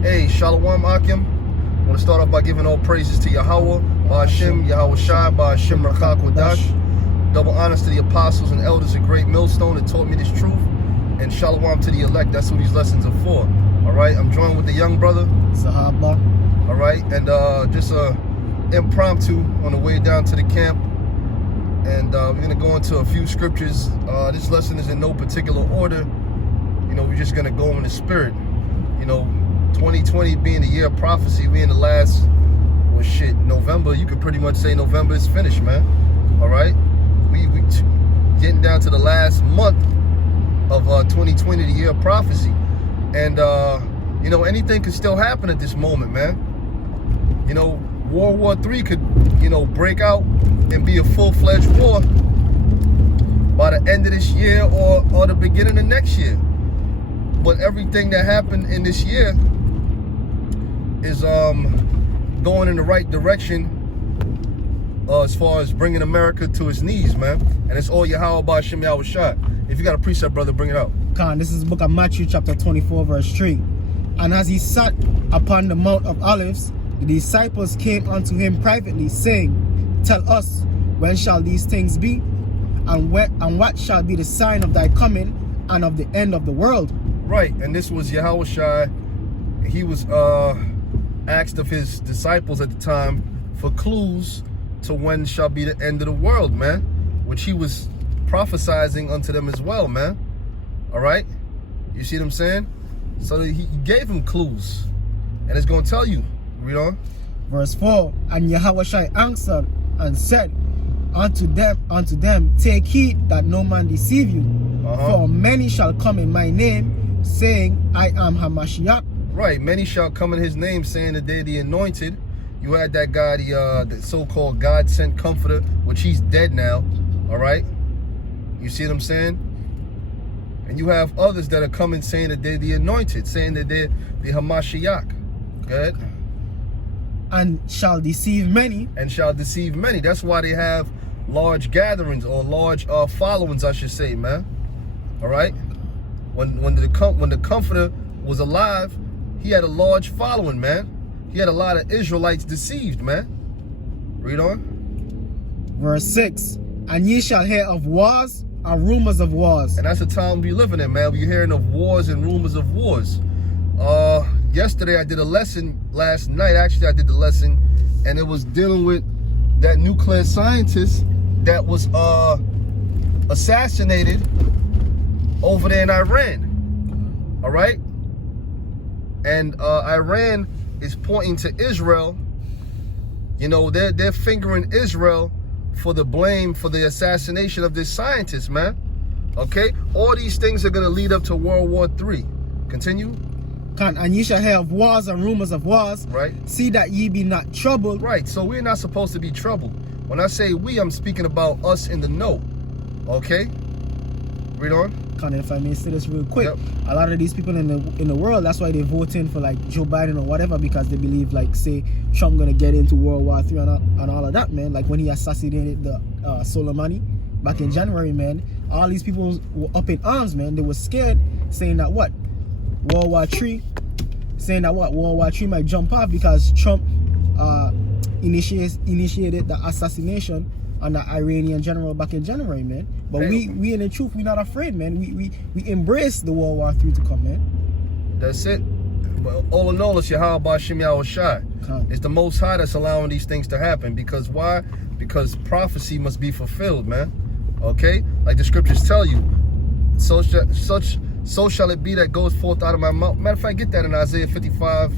Hey, Shalom Akim. I want to start off by giving all praises to Yahweh, Ba'ashem, Yahweh Shai, Ba'ashem Rakak Wadash. Double honors to the apostles and elders of Great Millstone that taught me this truth. And Shalom to the elect. That's what these lessons are for. All right, I'm joined with the young brother. Sahaba. All right, and just impromptu on the way down to the camp. And we're going to go into a few scriptures. This lesson is in no particular order. You know, we're just going to go in the spirit. You know, 2020 being the year of prophecy, we in the last, well, shit, November. You could pretty much say November is finished, man. All right? We getting down to the last month of 2020, the year of prophecy. And, you know, anything could still happen at this moment, man. You know, World War III could, you know, break out and be a full-fledged war by the end of this year or the beginning of next year. But everything that happened in this year is going in the right direction as far as bringing America to its knees, man. And it's all Yahweh Ba'ashem Yahweh Shai. If you got a precept, brother, bring it out. Khan, this is the book of Matthew chapter 24 verse 3. And as he sat upon the Mount of Olives, the disciples came unto him privately, saying, Tell us, when shall these things be? And what shall be the sign of thy coming and of the end of the world? Right, and this was Yahweh Shai. He was asked of his disciples at the time for clues to when shall be the end of the world, man, which he was prophesizing unto them as well, man. All right, you see what I'm saying? So he gave him clues, and it's going to tell you. Read on. Verse 4, and Yahweh Shai answered and said unto them, take heed that no man deceive you, for many shall come in my name, saying, I am Hamashiach. Right, many shall come in his name, saying that they're the anointed. You had that guy, the so-called God-sent comforter, which he's dead now. All right, you see what I'm saying? And you have others that are coming saying that they're the anointed, saying that they're the Hamashiach. Good. And shall deceive many. And shall deceive many. That's why they have large gatherings or large followings, I should say, man. All right. When the Comforter was alive, he had a large following, man. He had a lot of Israelites deceived, man. Read on. Verse 6. And ye shall hear of wars and rumors of wars. And that's the time we living in, man. We're hearing of wars and rumors of wars. Yesterday I did a lesson, last night actually I did the lesson, and it was dealing with that nuclear scientist that was assassinated over there in Iran. All right? And Iran is pointing to Israel. You know, they're fingering Israel for the blame for the assassination of this scientist, man. Okay? All these things are going to lead up to World War III. Continue. And ye shall hear of wars and rumors of wars. Right. See that ye be not troubled. Right. So we're not supposed to be troubled. When I say we, I'm speaking about us in the know. Okay? Read on. And if I may say this real quick, yep. A lot of these people in the world, that's why they're voting for like Joe Biden or whatever, because they believe like, say, Trump gonna get into World War III and all of that, man. Like when he assassinated the Soleimani back in January, man. All these people were up in arms, man. They were scared, saying that what? World War III, saying that what? World War III might jump off because Trump initiated the assassination on the Iranian general back in January, man. But we in the truth, we're not afraid, man. We embrace the World War III to come, man. That's it. Well, all in all, it's Yahweh Ba'ashem Yahweh Shai. It's the Most High that's allowing these things to happen. Because why? Because prophecy must be fulfilled, man. Okay? Like the scriptures tell you. So shall it be that goes forth out of my mouth. Matter of fact, get that in Isaiah 55.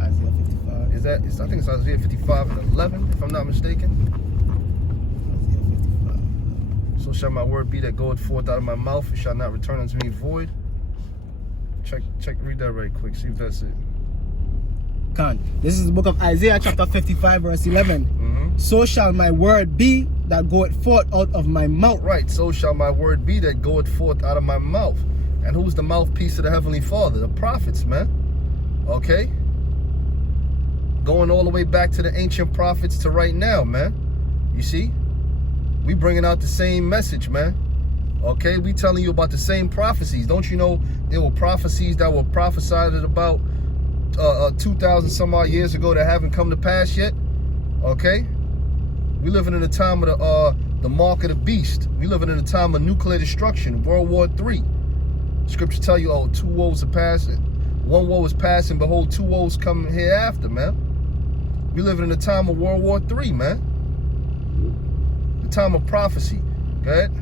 Isaiah 55. I think it's Isaiah 55 and 11, if I'm not mistaken. Isaiah 55. So shall my word be that goeth forth out of my mouth. It shall not return unto me void. Read that right quick. See if that's it. This is the book of Isaiah chapter 55 verse 11. So shall my word be that goeth forth out of my mouth. Right, so shall my word be that goeth forth out of my mouth. And who's the mouthpiece of the Heavenly Father? The prophets, man. Okay? Going all the way back to the ancient prophets to right now, man. You see? We bringing out the same message, man. Okay, we telling you about the same prophecies. Don't you know there were prophecies that were prophesied about 2,000 some odd years ago that haven't come to pass yet? Okay, we living in a time of the mark of the beast. We living in a time of nuclear destruction, World War III. Scriptures tell you, oh, 2 woes are passing. 1 woe is passing, behold, 2 woes coming hereafter, man. We living in a time of World War III, man. The time of prophecy. Go ahead.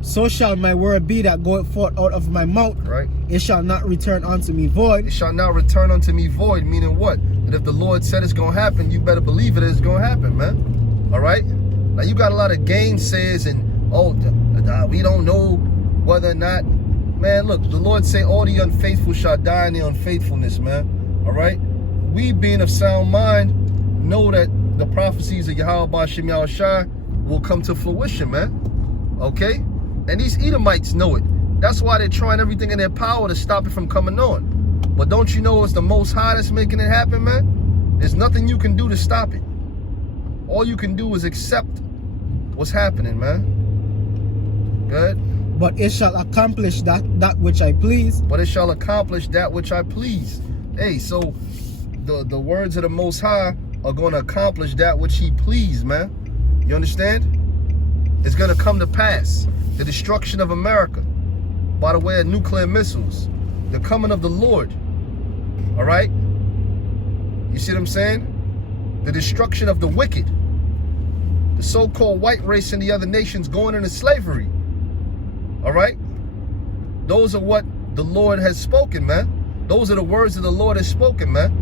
So shall my word be that goeth forth out of my mouth. Right. It shall not return unto me void. It shall not return unto me void, meaning what? That if the Lord said it's going to happen, you better believe it is going to happen, man. All right? Now, you got a lot of gainsayers and, we don't know whether or not. Man, look, the Lord say all the unfaithful shall die in their unfaithfulness, man. All right? We, being of sound mind, know that the prophecies of Yahweh Ba'ashem Yahushua will come to fruition, man. Okay? And these Edomites know it. That's why they're trying everything in their power to stop it from coming on. But don't you know it's the Most High that's making it happen, man? There's nothing you can do to stop it. All you can do is accept what's happening, man. Good? But it shall accomplish that which I please. But it shall accomplish that which I please. Hey, so the words of the Most High are going to accomplish that which he pleased, man. You understand? It's going to come to pass. The destruction of America by the way of nuclear missiles. The coming of the Lord. All right? You see what I'm saying? The destruction of the wicked. The so-called white race and the other nations going into slavery. All right? Those are what the Lord has spoken, man. Those are the words that the Lord has spoken, man.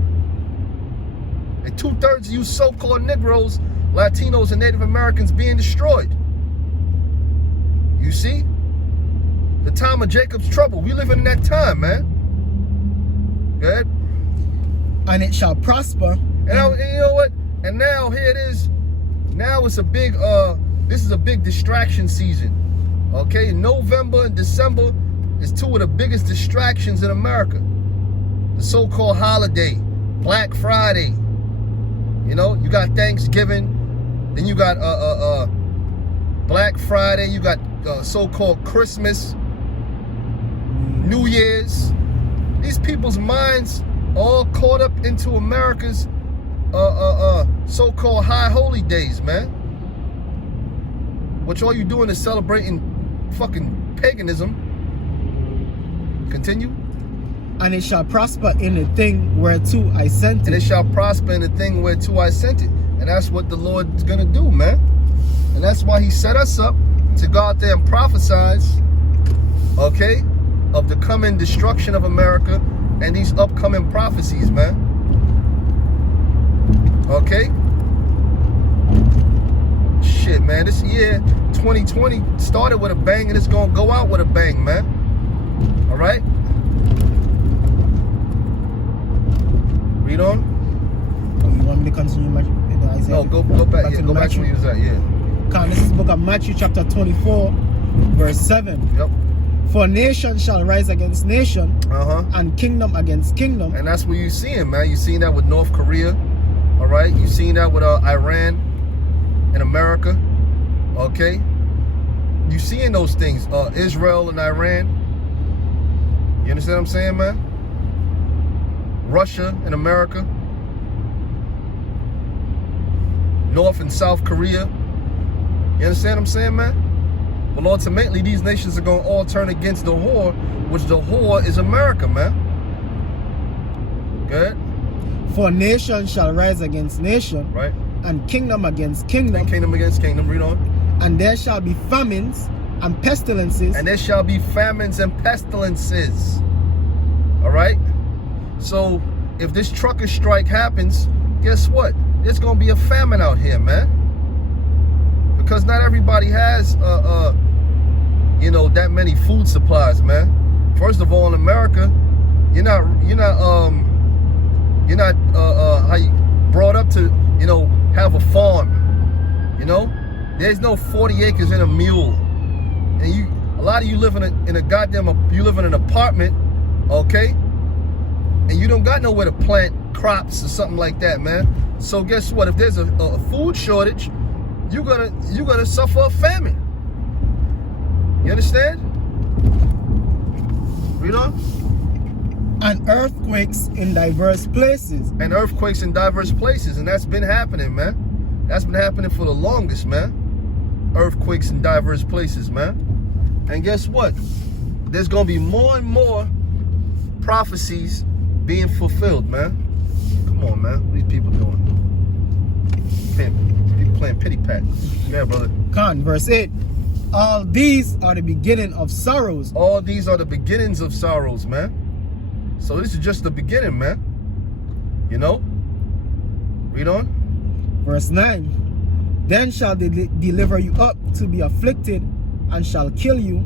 And 2/3 of you so-called Negroes, Latinos, and Native Americans being destroyed. You see? The time of Jacob's trouble. We living in that time, man. Good? And it shall prosper. And you know what? And now here it is. Now it's a big, this is a big distraction season. Okay? November and December is 2 of the biggest distractions in America. The so-called holiday, Black Friday. You know, you got Thanksgiving, then you got Black Friday, you got so-called Christmas, New Year's. These people's minds all caught up into America's so-called high holy days, man. Which all you doing is celebrating fucking paganism. Continue. And it shall prosper in the thing whereto I sent it. And it shall prosper in the thing whereto I sent it. And that's what the Lord's gonna do, man. And that's why he set us up to go out there and prophesize, okay, of the coming destruction of America and these upcoming prophecies, man. Okay? Shit, man, this year, 2020, started with a bang and it's gonna go out with a bang, man. All right? Read on. Oh, you want me to continue Isaiah? No, go back. Yeah, go back to where you was at. Yeah. This is the book of Matthew chapter 24, verse 7. Yep. For nation shall rise against nation, and kingdom against kingdom. And that's what you're seeing, man. You're seeing that with North Korea. All right. You're seeing that with Iran and America. Okay. You're seeing those things. Israel and Iran. You understand what I'm saying, man? Russia and America. North and South Korea. You understand what I'm saying, man? Well, ultimately, these nations are going to all turn against the whore, which the whore is America, man. Good? For nation shall rise against nation, right? And kingdom against kingdom. And kingdom against kingdom. Read on. And there shall be famines and pestilences. And there shall be famines and pestilences. All right? So, if this trucker strike happens, guess what? There's going to be a famine out here, man. Because not everybody has, you know, that many food supplies, man. First of all, in America, you're not how you brought up to, you know, have a farm. You know, there's no 40 acres in a mule, and a lot of you live in a goddamn, you live in an apartment, okay, and you don't got nowhere to plant crops or something like that, man. So guess what? If there's a food shortage, you're gonna suffer a famine. You understand? Read on. And earthquakes in diverse places. And earthquakes in diverse places. And that's been happening, man. That's been happening for the longest, man. Earthquakes in diverse places, man. And guess what? There's going to be more and more prophecies being fulfilled, man. Come on, man. What are these people doing? People playing pity pat. Yeah, brother. Khan, verse 8. All these are the beginning of sorrows. All these are the beginnings of sorrows, man. So this is just the beginning, man. You know? Read on. Verse 9. Then shall they deliver you up to be afflicted, and shall kill you,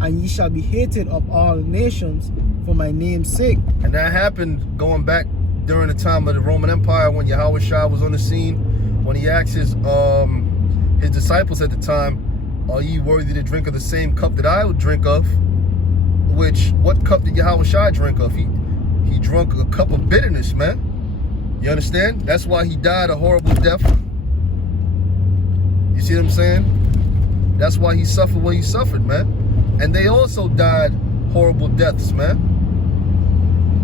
and ye shall be hated of all nations for my name's sake. And that happened going back during the time of the Roman Empire, when Yahweh Shai was on the scene, when he asked his disciples at the time, are ye worthy to drink of the same cup that I would drink of? Which, what cup did Yahweh Shai drink of? He drunk a cup of bitterness, man. You understand? That's why he died a horrible death. You see what I'm saying? That's why he suffered what he suffered, man. And they also died horrible deaths, man.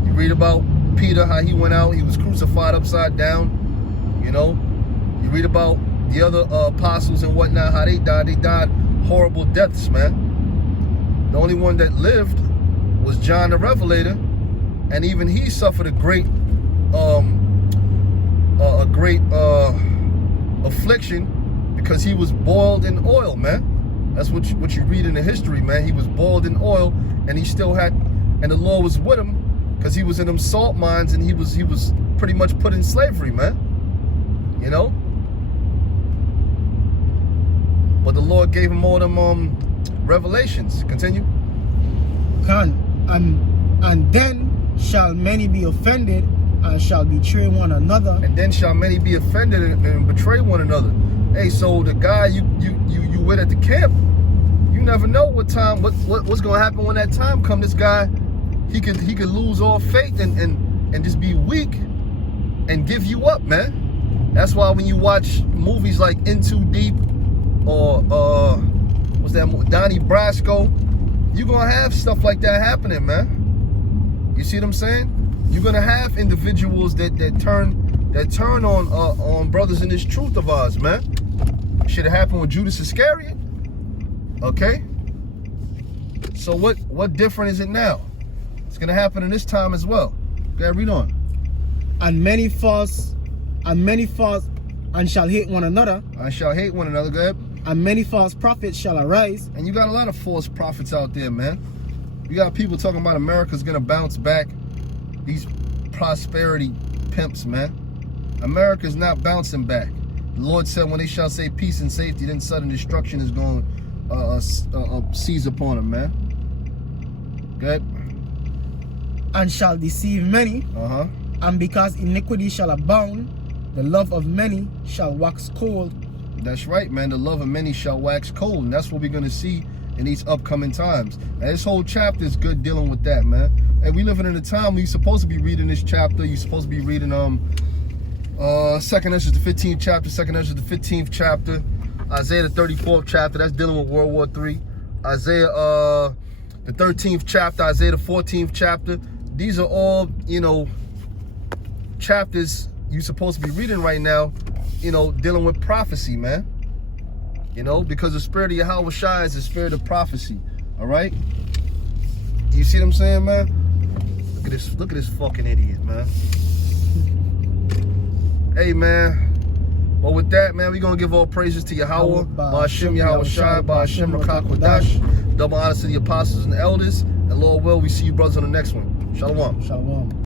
You read about Peter, how he went out, he was crucified upside down, you know. You read about the other apostles and whatnot, how they died horrible deaths, man. The only one that lived was John the Revelator, and even he suffered a great affliction, because he was boiled in oil, man. That's what you read in the history, man. He was boiled in oil, and he still had, and the Lord was with him, because he was in them salt mines, and he was pretty much put in slavery, man. You know? But the Lord gave him all them revelations. Continue. And then shall many be offended, and shall betray one another. And then shall many be offended and betray one another. Hey, so the guy you with at the camp, you never know what's gonna happen when that time comes. This guy, he could lose all faith and just be weak and give you up, man. That's why when you watch movies like In Too Deep or what's that, Donnie Brasco, you're gonna have stuff like that happening, man. You see what I'm saying? You're gonna have individuals that turn on brothers in this truth of ours, man. Should have happened with Judas Iscariot. Okay? So what different is it now? It's gonna happen in this time as well. Okay, read on. And many false, and shall hate one another. I shall hate one another, go ahead. And many false prophets shall arise. And you got a lot of false prophets out there, man. You got people talking about America's gonna bounce back. These prosperity pimps, man. America's not bouncing back. The Lord said when they shall say peace and safety, then sudden destruction is going to seize upon them, man. Good. And shall deceive many. And because iniquity shall abound, the love of many shall wax cold. That's right, man. The love of many shall wax cold. And that's what we're going to see in these upcoming times. And this whole chapter is good dealing with that, man. And we living in a time where you're supposed to be reading this chapter. You're supposed to be reading 2nd Ezra the 15th chapter, 2nd Ezra the 15th chapter, Isaiah the 34th chapter, that's dealing with World War III, Isaiah the 13th chapter, Isaiah the 14th chapter. These are all, you know, chapters you're supposed to be reading right now, you know, dealing with prophecy, man. You know, because the spirit of Yahweh Shai is the spirit of prophecy. All right? You see what I'm saying, man? Look at this fucking idiot, man. Hey, man. Well, with that, man, we're going to give all praises to Yahweh, Ba'ashem Yahweh Shai, Ba'ashem Rakah Kodash. Double honors to the apostles and elders. And Lord will, we see you brothers on the next one. Shalom. Shalom.